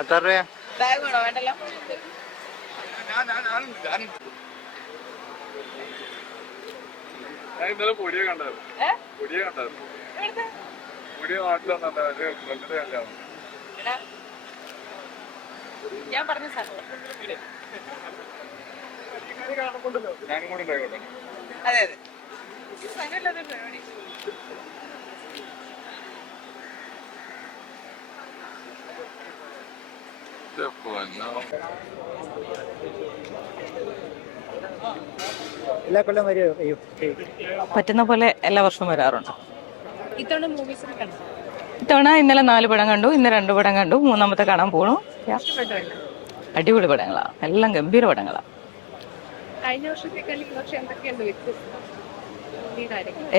എത്ര രൂപ? ബാഗ് വേണോ? വേണ്ടല്ലോ. ഞാൻ ഇന്നലെ പൊടിയെ കണ്ടായിരുന്നു. പൊടിയെ കണ്ടായിരുന്നു. പൊടിയെ നാട്ടിൽ വന്നിട്ടുണ്ടായിരുന്നു. ഞാൻ പറഞ്ഞ സാധനം ഞാനും കൂടെ ഉണ്ടായിക്കോട്ടെ. അതെ അതെ. സംഘമില്ലാത്ത പരിപാടി. എല്ലാ കൊല്ലം വരുമോ? പറ്റുന്ന പോലെ എല്ലാ വർഷവും വരാറുണ്ട്. ഇത്തവണ മൂവീസ് കണ്ടു. ഇത്തവണ ഇന്നലെ 4 പടം കണ്ടു, ഇന്ന് 2 പടം കണ്ടു, 3-മത്തെ കാണാൻ പോണു. അടിപൊളി പടങ്ങളാ, എല്ലാം ഗംഭീര പടങ്ങളാ. കഴിഞ്ഞ വർഷത്തേക്കാൾ ഈ വർഷം എന്തൊക്കെയുണ്ട് വ്യത്യസ്തം?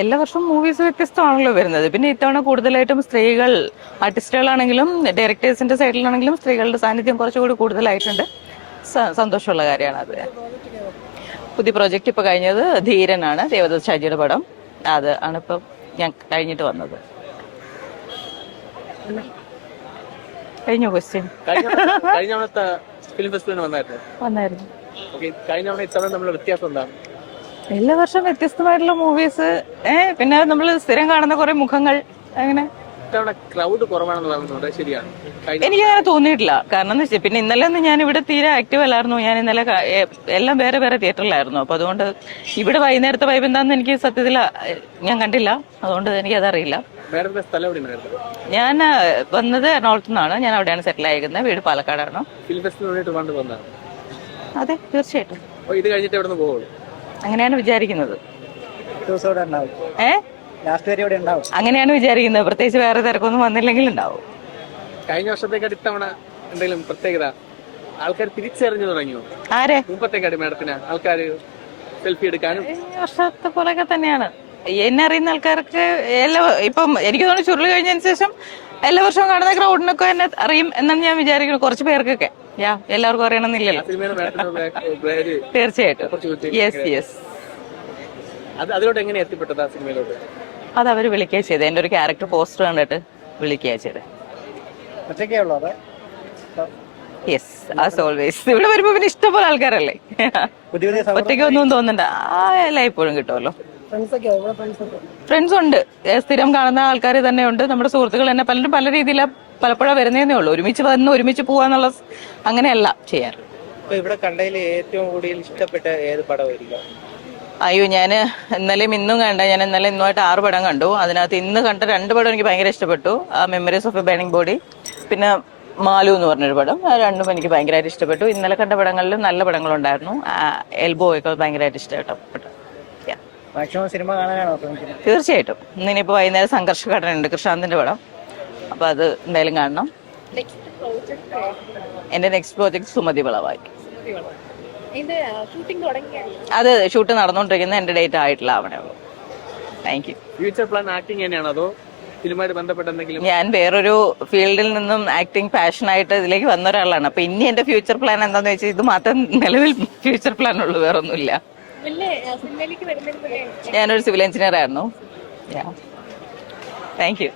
എല്ലാ വർഷവും മൂവീസ് വ്യത്യസ്തമാണല്ലോ വരുന്നത്. പിന്നെ ഇത്തവണ കൂടുതലായിട്ടും സ്ത്രീകൾ ആർട്ടിസ്റ്റുകളാണെങ്കിലും ഡയറക്ടേഴ്സിന്റെ സൈഡിലാണെങ്കിലും സ്ത്രീകളുടെ സാന്നിധ്യം കുറച്ചുകൂടി കൂടുതലായിട്ടുണ്ട്. സന്തോഷമുള്ള കാര്യമാണ് അത്. പുതിയ പ്രോജക്റ്റ് ഇപ്പൊ കഴിഞ്ഞത് ധീരനാണ്, ദേവദത്ത് ഷാജിയുടെ പടം. അത് ആണ് ഇപ്പൊ ഞാൻ കഴിഞ്ഞിട്ട് വന്നത്. കഴിഞ്ഞോ ക്വസ്റ്റ്യൻ? കഴിഞ്ഞ തവണത്തെ ഫിലിം ഫെസ്റ്റിവലിന് വന്നായിരുന്നു. കഴിഞ്ഞ തവണ ഇത്തവണ നമ്മുടെ വ്യത്യാസം എന്താണ്? എല്ലാ വർഷവും വ്യത്യസ്തമായിട്ടുള്ള മൂവീസ്, പിന്നെ നമ്മൾ സ്ഥിരം കാണുന്ന കുറെ മുഖങ്ങൾ. അങ്ങനെ ക്രൗഡ് കുറവാണെന്ന് പറയുന്നത് ശരിയാണ്? എനിക്കങ്ങനെ തോന്നിയിട്ടില്ല. കാരണം എന്ന് വെച്ചാൽ പിന്നെ ഇന്നലെ ഒന്നും ഞാൻ ഇവിടെ തീരെ ആക്റ്റീവ് അല്ലായിരുന്നു. ഞാൻ ഇന്നലെ എല്ലാം വേറെ വേറെ തിയേറ്ററിലായിരുന്നു. അപ്പൊ അതുകൊണ്ട് ഇവിടെ വൈകുന്നേരത്തെ വൈബ് എന്താണെന്ന് എനിക്ക് സത്യത്തിൽ ഞാൻ കണ്ടില്ല. അതുകൊണ്ട് എനിക്കതറിയില്ല. ഞാൻ വന്നത് എറണാകുളത്തു നിന്നാണ്. ഞാൻ അവിടെയാണ് സെറ്റിൽ ആയിരിക്കുന്നത്. വീട് പാലക്കാടാണ്. അതെ, തീർച്ചയായിട്ടും. ഇത് കഴിഞ്ഞിട്ട് എവിടെ നിന്ന് പോകുള്ളൂ? അങ്ങനെയാണ് വിചാരിക്കുന്നത്. അങ്ങനെയാണ് വിചാരിക്കുന്നത്. പ്രത്യേകിച്ച് വേറെ തിരക്കൊന്നും വന്നില്ലെങ്കിൽ ഉണ്ടാവും. കഴിഞ്ഞ വർഷത്തേക്കാട് ഇത്തവണ എന്തെങ്കിലും പ്രത്യേകത ആൾക്കാർ തിരിച്ചറിഞ്ഞു തുടങ്ങിയോ? ആരെ? മുമ്പത്തേക്കാട് മേഡത്തിന് ആൾക്കാർ സെൽഫി എടുക്കാനും വർഷത്തെ പോലൊക്കെ തന്നെയാണ്. എന്നെ അറിയുന്ന ആൾക്കാർക്ക് ഇപ്പം എനിക്ക് തോന്നുന്നു ചുരുള് കഴിഞ്ഞതിന് ശേഷം എല്ലാ വർഷവും കാണുന്ന ക്രൗഡിനൊക്കെ എന്നെ അറിയും എന്നാണ് ഞാൻ വിചാരിക്കുന്നത്. കുറച്ച് പേർക്കൊക്കെ എല്ലാവർക്കും അറിയണമെന്നില്ലല്ലോ. തീർച്ചയായിട്ടും. Yes yes. അതിലോട്ട് എങ്ങനെ എത്തിപ്പെട്ടത്? ആ സിനിമയിലോട്ട് അത് അവര് വിളിക്കുക ചെയ്തത്. എന്റെ ഒരു ക്യാരക്ടർ പോസ്റ്റർ കണ്ടിട്ട് വിളിക്കുക ചെയ്തത്. Yes, as always. ഇവിടെ വരുമ്പോ പിന്നെ ഇഷ്ടംപോലെ ആൾക്കാരല്ലേ, ഒറ്റയ്ക്ക് ഒന്നും തോന്നണ്ട. എല്ലാം ഇപ്പോഴും കിട്ടുമല്ലോ. ഫ്രണ്ട്സ് ഉണ്ട്, സ്ഥിരം കാണുന്ന ആൾക്കാർ തന്നെ ഉണ്ട്. നമ്മുടെ സുഹൃത്തുക്കൾ തന്നെ പലരും പല രീതിയിലാണ് പലപ്പോഴും വരുന്നതേ ഉള്ളൂ. ഒരുമിച്ച് വന്ന് ഒരുമിച്ച് പോവാന്നുള്ള അങ്ങനെയല്ല ചെയ്യാറ്. ഇവിടെ കണ്ടതിൽ ഏറ്റവും കൂടുതൽ ഇഷ്ടപ്പെട്ട ഏത് പടമായിരിക്കും? അയ്യോ, ഞാൻ ഇന്നലെയും ഇന്നും കണ്ട, ഞാൻ ഇന്നലെ ഇന്നുമായിട്ട് 6 പടം കണ്ടു. അതിനകത്ത് ഇന്ന് കണ്ട 2 പടം എനിക്ക് ഭയങ്കര ഇഷ്ടപ്പെട്ടു. Memories of A burning body, പിന്നെ മാലു എന്ന് പറഞ്ഞൊരു പടം. ആ രണ്ടും എനിക്ക് ഭയങ്കരമായിട്ട് ഇഷ്ടപ്പെട്ടു. ഇന്നലെ കണ്ട പടങ്ങളിലും നല്ല പടങ്ങളുണ്ടായിരുന്നു. എൽബോ ഒക്കെ ഭയങ്കരമായിട്ട് ഇഷ്ടപ്പെട്ടു. സിനിമ കാണാനാണോ? തീർച്ചയായിട്ടും. ഇന്നിപ്പോ വൈകുന്നേരം സംഘർഷഘടനുണ്ട്, കൃഷാന്തിന്റെ പടം. അപ്പൊ അത് എന്തായാലും കാണണം. എന്റെ നെക്സ്റ്റ് പ്രോജക്ട് സുമതി വിളവായി. അത് ഷൂട്ട് നടന്നുകൊണ്ടിരിക്കുന്ന, എന്റെ ഡേറ്റ് ആയിട്ടില്ല, ആവണേ ഉള്ളൂ. Thank you. Future plan acting തന്നെയാണോ അതോ സിനിമയായിട്ട് ബന്ധപ്പെട്ട എന്തെങ്കിലും? ഞാൻ വേറൊരു ഫീൽഡിൽ നിന്നും ആക്ടിങ് പാഷനായിട്ട് ഇതിലേക്ക് വന്ന ഒരാളാണ്. അപ്പൊ ഇനി എന്റെ ഫ്യൂച്ചർ പ്ലാൻ എന്താന്ന് വെച്ചാൽ ഇത് മാത്രം നിലവിൽ ഫ്യൂച്ചർ പ്ലാൻ ഉള്ളൂ, വേറെ ഒന്നുമില്ല. ഞാനൊരു സിവിൽ എഞ്ചിനീയർ ആയിരുന്നു. Thank you.